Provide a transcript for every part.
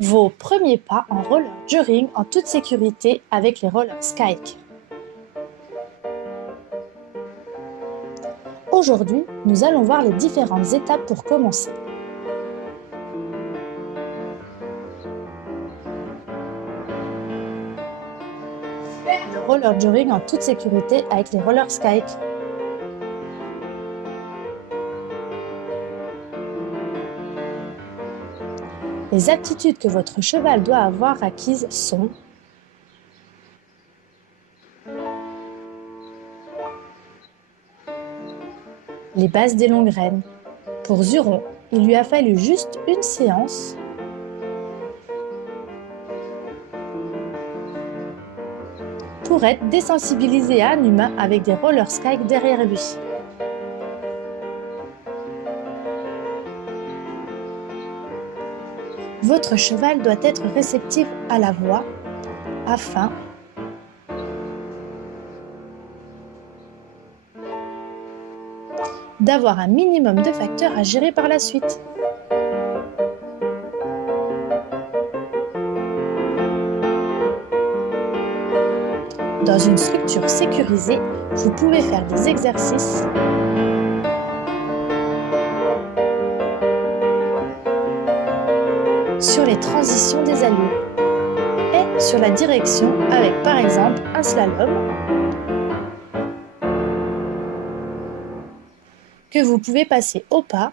Vos premiers pas en roller jogging en toute sécurité avec les rollers Skike. Aujourd'hui, nous allons voir les différentes étapes pour commencer. Le roller jogging en toute sécurité avec les rollers Skike. Les aptitudes que votre cheval doit avoir acquises sont les bases des longues rênes. Pour Zuron, il lui a fallu juste une séance pour être désensibilisé à un humain avec des rollers Skike derrière lui. Votre cheval doit être réceptif à la voix afin d'avoir un minimum de facteurs à gérer par la suite. Dans une structure sécurisée, vous pouvez faire des exercices sur les transitions des allures et sur la direction avec par exemple un slalom que vous pouvez passer au pas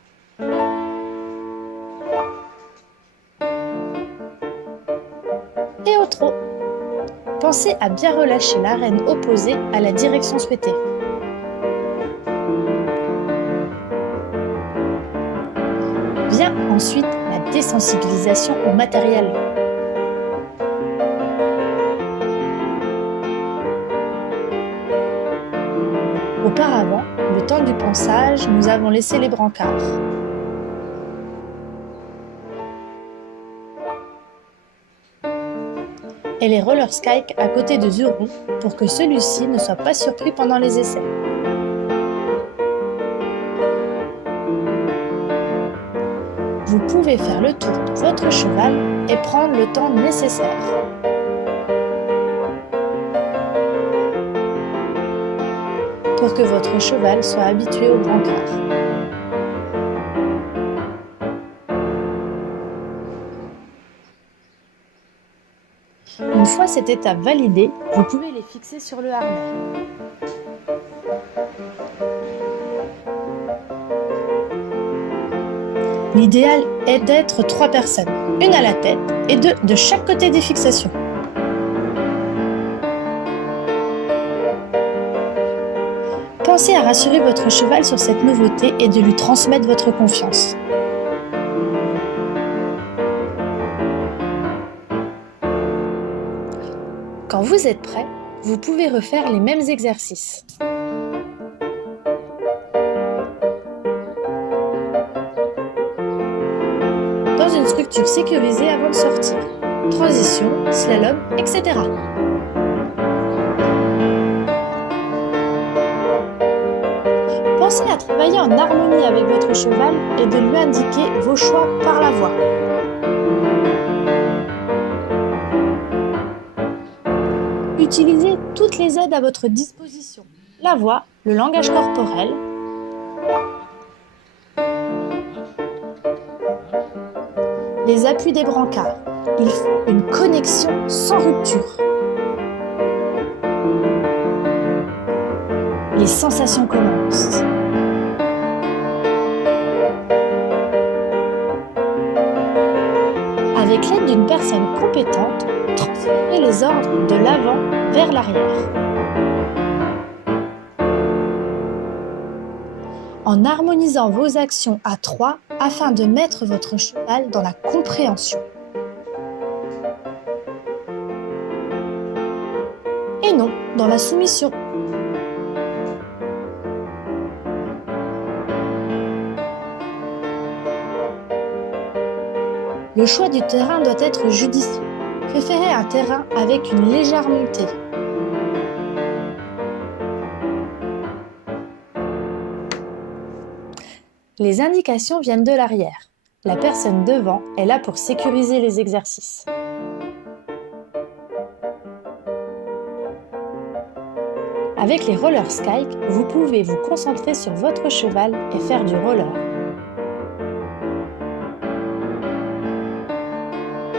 et au trot. Pensez à bien relâcher la rêne opposée à la direction souhaitée. Vient ensuite la désensibilisation au matériel. Auparavant, le temps du ponçage, nous avons laissé les brancards. Et les rollers Skike à côté de Zuron pour que celui-ci ne soit pas surpris pendant les essais. Vous pouvez faire le tour de votre cheval et prendre le temps nécessaire. Pour que votre cheval soit habitué au brancard. Une fois cette étape validée, vous pouvez les fixer sur le harnais. L'idéal est d'être 3 personnes, une à la tête et 2 de chaque côté des fixations. Pensez à rassurer votre cheval sur cette nouveauté et de lui transmettre votre confiance. Quand vous êtes prêt, vous pouvez refaire les mêmes exercices. Dans une structure sécurisée avant de sortir. Transition, slalom, etc. Pensez à travailler en harmonie avec votre cheval et de lui indiquer vos choix par la voix. Utilisez toutes les aides à votre disposition. La voix, le langage corporel, les appuis des brancards. Il faut une connexion sans rupture. Les sensations commencent. Avec l'aide d'une personne compétente, transférez les ordres de l'avant vers l'arrière. En harmonisant vos actions à 3 afin de mettre votre cheval dans la compréhension. Et non dans la soumission. Le choix du terrain doit être judicieux. Préférez un terrain avec une légère montée. Les indications viennent de l'arrière. La personne devant est là pour sécuriser les exercices. Avec les roller skate, vous pouvez vous concentrer sur votre cheval et faire du roller.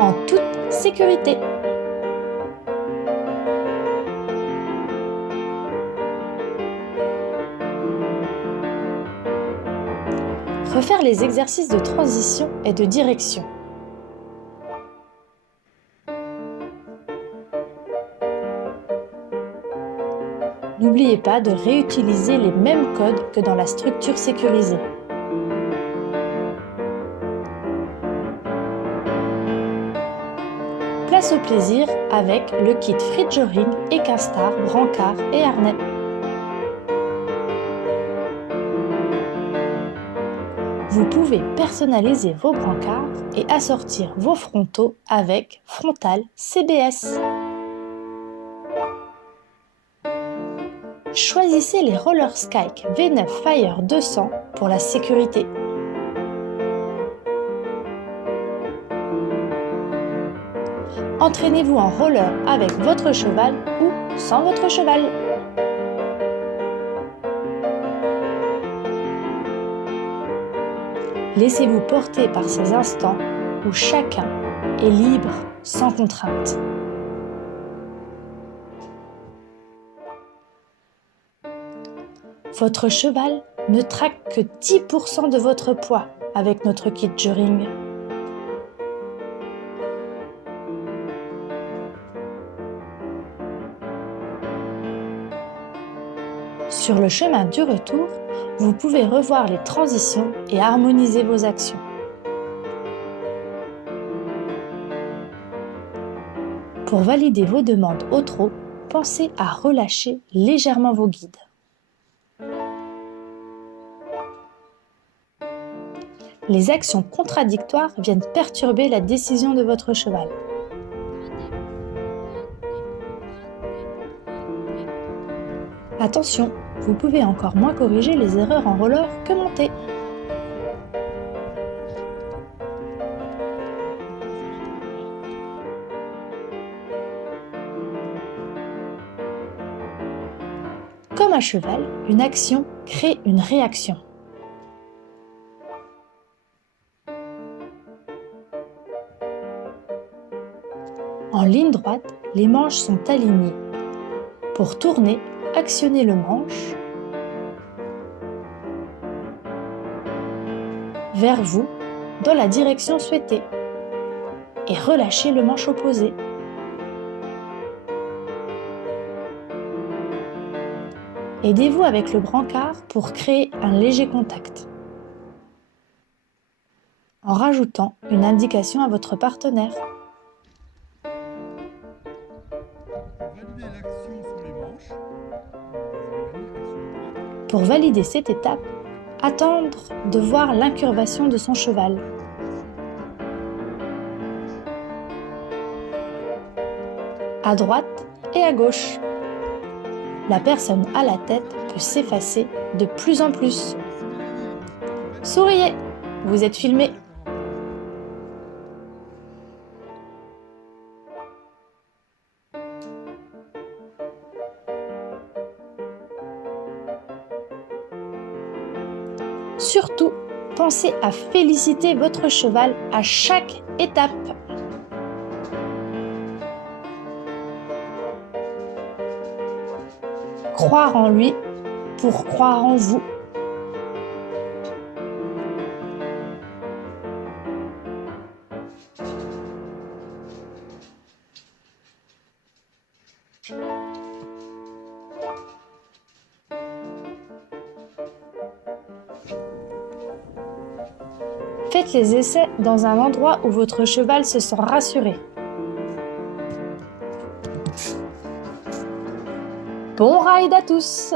En toute sécurité. Refaire les exercices de transition et de direction. N'oubliez pas de réutiliser les mêmes codes que dans la structure sécurisée. Place au plaisir avec le kit FreeJoring, équestar, brancard et harnais. Vous pouvez personnaliser vos brancards et assortir vos frontaux avec frontal CBS. Choisissez les Roller Skate V9 Fire 200 pour la sécurité. Entraînez-vous en roller avec votre cheval ou sans votre cheval. Laissez-vous porter par ces instants où chacun est libre, sans contrainte. Votre cheval ne traque que 10% de votre poids avec notre kit Joring. Sur le chemin du retour, vous pouvez revoir les transitions et harmoniser vos actions. Pour valider vos demandes au trot, pensez à relâcher légèrement vos guides. Les actions contradictoires viennent perturber la décision de votre cheval. Attention, vous pouvez encore moins corriger les erreurs en roller que monter. Comme un cheval, une action crée une réaction. En ligne droite, les manches sont alignées. Pour tourner, actionnez le manche vers vous dans la direction souhaitée et relâchez le manche opposé. Aidez-vous avec le brancard pour créer un léger contact en rajoutant une indication à votre partenaire. Pour valider cette étape, attendre de voir l'incurvation de son cheval. À droite et à gauche. La personne à la tête peut s'effacer de plus en plus. Souriez, vous êtes filmé. Surtout, pensez à féliciter votre cheval à chaque étape. Croire en lui pour croire en vous. Faites les essais dans un endroit où votre cheval se sent rassuré. Bon ride à tous!